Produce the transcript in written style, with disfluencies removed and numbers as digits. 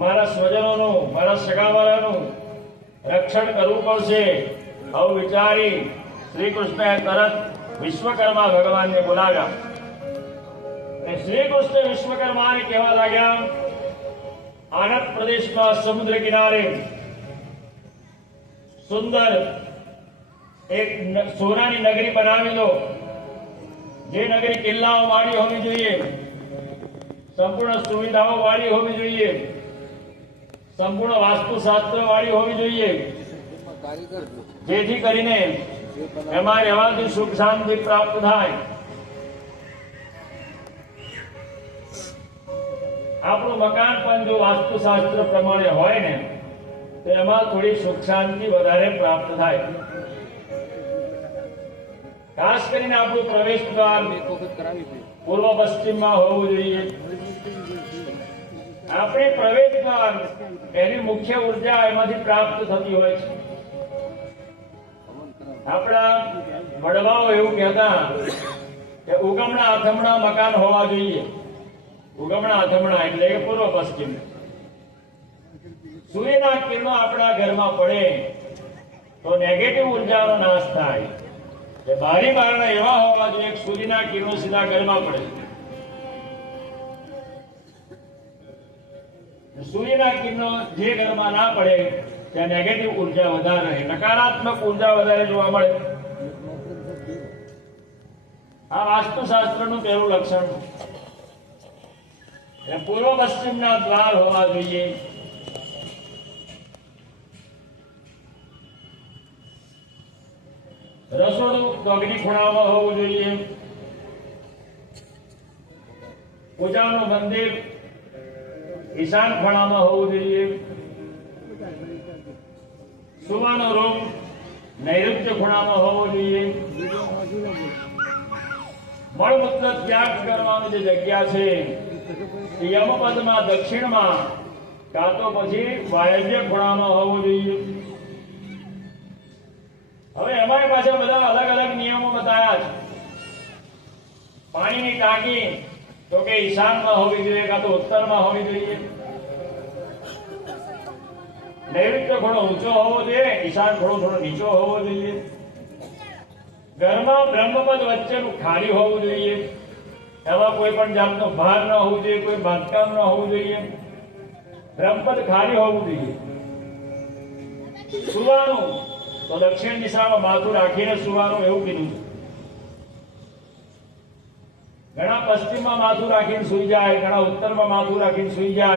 મારા સ્વજનોનું મારા સગાવાલાનું રક્ષણ કરવું પડશે આવું વિચારી શ્રી કૃષ્ણએ તરત વિશ્વકર્મા ભગવાનને બોલાવ્યા અને શ્રી કૃષ્ણ વિશ્વકર્માને કહેવા લાગ્યા, આનંદ પ્રદેશમાં સમુદ્ર કિનારે સુંદર એક સોનાની નગરી બનાવી દો, જે નગરી કિલ્લાઓ વાળી હોવી જોઈએ, સંપૂર્ણ સુવિધાઓ વાળી હોવી જોઈએ, સંપૂર્ણ વાસ્તુશાસ્ત્ર વાળી હોવી જોઈએ, જેથી કરીને એમાં રહેવાથી સુખ શાંતિ પ્રાપ્ત થાય. આપણું મકાન પણ જો વાસ્તુશાસ્ત્ર પ્રમાણે હોય ને તો એમાં થોડી સુખ શાંતિ વધારે પ્રાપ્ત થાય. ખાસ કરીને આપણું પ્રવેશ દ્વાર પૂર્વ પશ્ચિમમાં હોવું જોઈએ. આપણે પ્રવેશ દ્વાર એની મુખ્ય ઉર્જા એમાંથી પ્રાપ્ત થતી હોય છે. આપણા વડવાઓ એવું કહેતા કે ઉગમણા આથમણા મકાન હોવા જોઈએ. ઉગમણા આથમણા એટલે કે પૂર્વ પશ્ચિમ. સૂર્યના કિરણો આપણા ઘરમાં પડે તો નેગેટિવ ઉર્જાનો નાશ થાય. બારી બારણા એવા હોવા જોઈએ કે સૂર્યના કિરણો સીધા ઘરમાં પડે. સૂર્યના કિરણો જે ઘરમાં ના પડે ત્યાં નેગેટિવ ઉર્જા વધારે રહે, નકારાત્મક ઉર્જા વધારે જોવા મળે. આ વાસ્તુશાસ્ત્રનું પહેલું લક્ષણ. પૂર્વ પશ્ચિમના દ્વાર હોવા જોઈએ. રસોડું અગ્નિ ખૂણામાં હોવું જોઈએ. પૂજાનું મંદિર ઈશાન ખૂણામાં હોવું જોઈએ. સુવાનો રૂમ નૈઋત્ય ખૂણામાં હોવો જોઈએ. મળમૂત્ર ત્યાગ કરવાની જે જગ્યા છે યમપદમાં દક્ષિણમાં કાં તો પછી વાયવ્ય ખૂણામાં હોવું જોઈએ. હવે અમારી પાસે બધા અલગ અલગ નિયમો બતાવ્યા છે. પાણીની ટાંકી તો કે ઈશાનમાં હોવી જોઈએ કાં તો ઉત્તરમાં હોવી જોઈએ. નૈઋત્ય ખૂણો ઊંચો હોવો જોઈએ, ઈશાન ખૂણો થોડો નીચો હોવો જોઈએ. ઘરમાં બ્રહ્મપદ વચ્ચેનું ખાલી હોવું જોઈએ. એમાં કોઈ પણ જાતનો ભાર ન હોવું જોઈએ, કોઈ બાંધકામ ન હોવું જોઈએ. બ્રહ્મપદ ખાલી હોવું જોઈએ. સુવાનું તો દક્ષિણ દિશામાં માથું રાખીને સુવાનું એવું કીધું છે. ઘણા પશ્ચિમમાં માથું રાખીને સુઈ જાય, ઘણા ઉત્તરમાં માથું રાખીને સુઈ જાય.